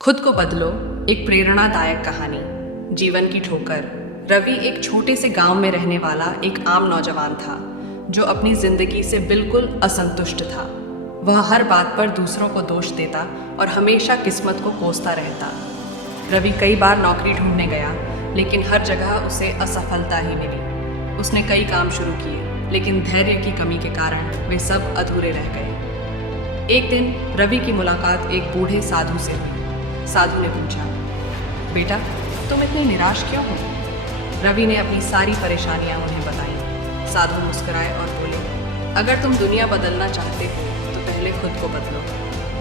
खुद को बदलो, एक प्रेरणादायक कहानी। जीवन की ठोकर। रवि एक छोटे से गांव में रहने वाला एक आम नौजवान था जो अपनी जिंदगी से बिल्कुल असंतुष्ट था। वह हर बात पर दूसरों को दोष देता और हमेशा किस्मत को कोसता रहता। रवि कई बार नौकरी ढूंढने गया, लेकिन हर जगह उसे असफलता ही मिली। उसने कई काम शुरू किए, लेकिन धैर्य की कमी के कारण वे सब अधूरे रह गए। एक दिन रवि की मुलाकात एक बूढ़े साधु से हुई। साधु ने पूछा, बेटा, तुम इतने निराश क्यों हो? रवि ने अपनी सारी परेशानियां उन्हें बताईं। साधु मुस्कुराए और बोले, अगर तुम दुनिया बदलना चाहते हो तो पहले खुद को बदलो।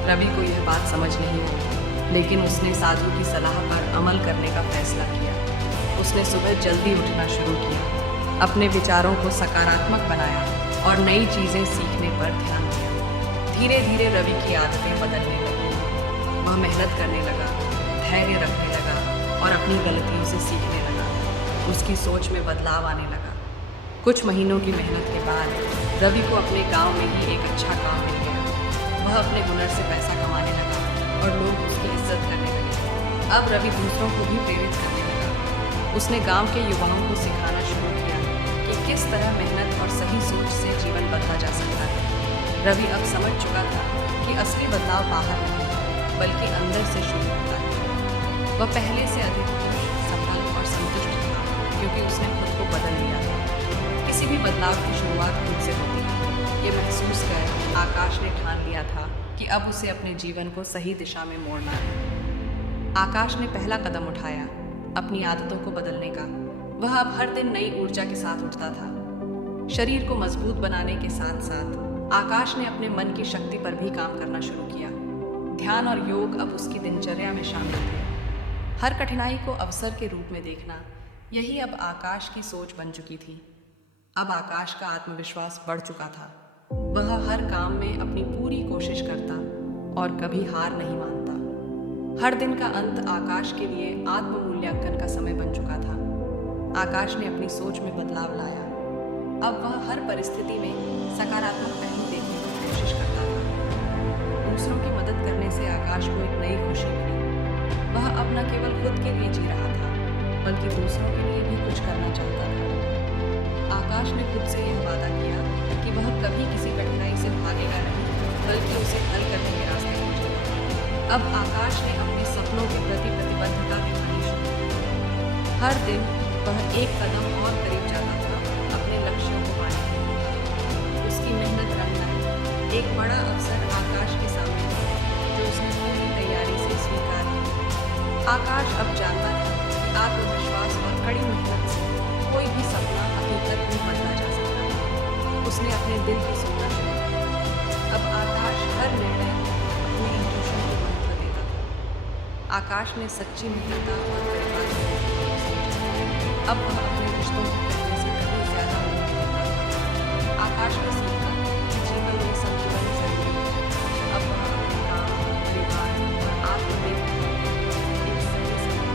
रवि को यह बात समझ नहीं आई, लेकिन उसने साधु की सलाह पर अमल करने का फैसला किया। उसने सुबह जल्दी उठना शुरू किया, अपने विचारों को सकारात्मक बनाया और नई चीज़ें सीखने पर ध्यान दिया। धीरे धीरे रवि की आदतें बदलने लगी। वह मेहनत करने लगा, धैर्य रखने लगा और अपनी गलतियों से सीखने लगा। उसकी सोच में बदलाव आने लगा। कुछ महीनों की मेहनत के बाद रवि को अपने गांव में ही एक अच्छा काम मिल गया। वह अपने हुनर से पैसा कमाने लगा और लोग उसकी इज्जत करने लगे। अब रवि दूसरों को भी प्रेरित करने लगा। उसने गांव के युवाओं को सिखाना शुरू किया कि किस तरह मेहनत और सही सोच से जीवन बदला जा सकता है। रवि अब समझ चुका था कि असली बदलाव बाहर नहीं, बल्कि अंदर से शुरू होता है। वह पहले से अधिक खुश, सफल और संतुष्ट था, क्योंकि उसने खुद को बदल लिया था। किसी भी बदलाव की शुरुआत खुद से होती है। ये महसूस कर आकाश ने ठान लिया था कि अब उसे अपने जीवन को सही दिशा में मोड़ना है। आकाश ने पहला कदम उठाया अपनी आदतों को बदलने का। वह अब हर दिन नई ऊर्जा के साथ उठता था। शरीर को मजबूत बनाने के साथ साथ आकाश ने अपने मन की शक्ति पर भी काम करना शुरू किया। ध्यान और योग अब उसकी दिनचर्या में शामिल थे। हर कठिनाई को अवसर के रूप में देखना, यही अब आकाश की सोच बन चुकी थी। अब आकाश का आत्मविश्वास बढ़ चुका था। वह हर काम में अपनी पूरी कोशिश करता और कभी हार नहीं मानता। हर दिन का अंत आकाश के लिए आत्म मूल्यांकन का समय बन चुका था। आकाश ने अपनी सोच में बदलाव लाया। अब वह हर परिस्थिति में सकारात्मक पहलू देखने की कोशिश करता था। दूसरों की मदद करने से आकाश को एक नई खुशी मिली। वह अब न केवल खुद के लिए जी रहा था, बल्कि दूसरों के लिए भी कुछ करना चाहता था। आकाश ने खुद से यह वादा किया कि वह कभी किसी कठिनाई से भागेगा नहीं, बल्कि उसे हल करने के रास्ते खोजेगा। अब आकाश ने अपने सपनों के प्रति प्रतिबद्धता दिखानी शुरू की। हर दिन वह एक कदम और करीब जाता था अपने लक्ष्यों को पाने के लिए। उसकी मेहनत रंग लाई। एक बड़ा अवसर आकाश के सामने था, जो उसने पूरी तैयारी से स्वीकार किया। आकाश अब जानता था कि आत्मविश्वास और कड़ी मेहनत से कोई भी सपना हकीकत में बदला जा सकता है। उसने अपने दिल की सुनना शुरू किया। अब आकाश हर निर्णय अपने इंट्यूशन को महत्व देता था। आकाश ने सच्ची मित्रता और परिवार को अब वह अपने रिश्तों को पहले से कहीं ज्यादा महत्व देता था। आकाश ने सीखा कि जीवन में संतुलन जरूरी है। अब वह अपने काम, परिवार और आत्मनिर्भर एक सही समय।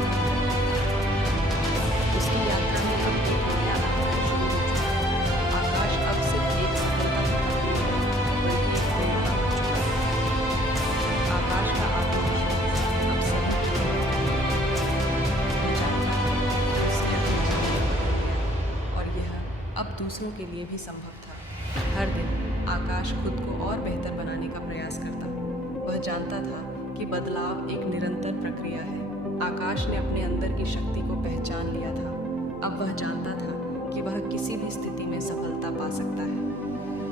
उसकी यात्रा में अब एक नया अध्याय शुरू हो चुका है। आकाश अब सिर्फ एक सफलता नहीं, बल्कि एक प्रेरणा बन चुका है। आकाश का आत्मविश्वास अब सभी की ओर वह जानता है कि उसने अपने जीवन को बदल लिया है, और यह अब दूसरों के लिए भी संभव था। हर दिन आकाश खुद को और बेहतर बनाने का प्रयास करता। वह जानता था कि बदलाव एक निरंतर प्रक्रिया है। आकाश ने अपने अंदर की शक्ति को पहचान लिया था। अब वह जानता था कि वह किसी भी स्थिति में सफलता पा सकता है।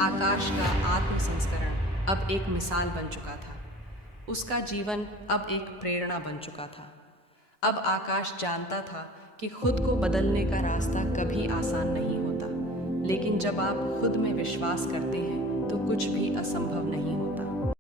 आकाश का आत्म संस्करण अब एक मिसाल बन चुका था। उसका जीवन अब एक प्रेरणा बन चुका था। अब आकाश जानता था कि खुद को बदलने का रास्ता कभी आसान नहीं होता, लेकिन जब आप खुद में विश्वास करते हैं तो कुछ भी असंभव नहीं होता।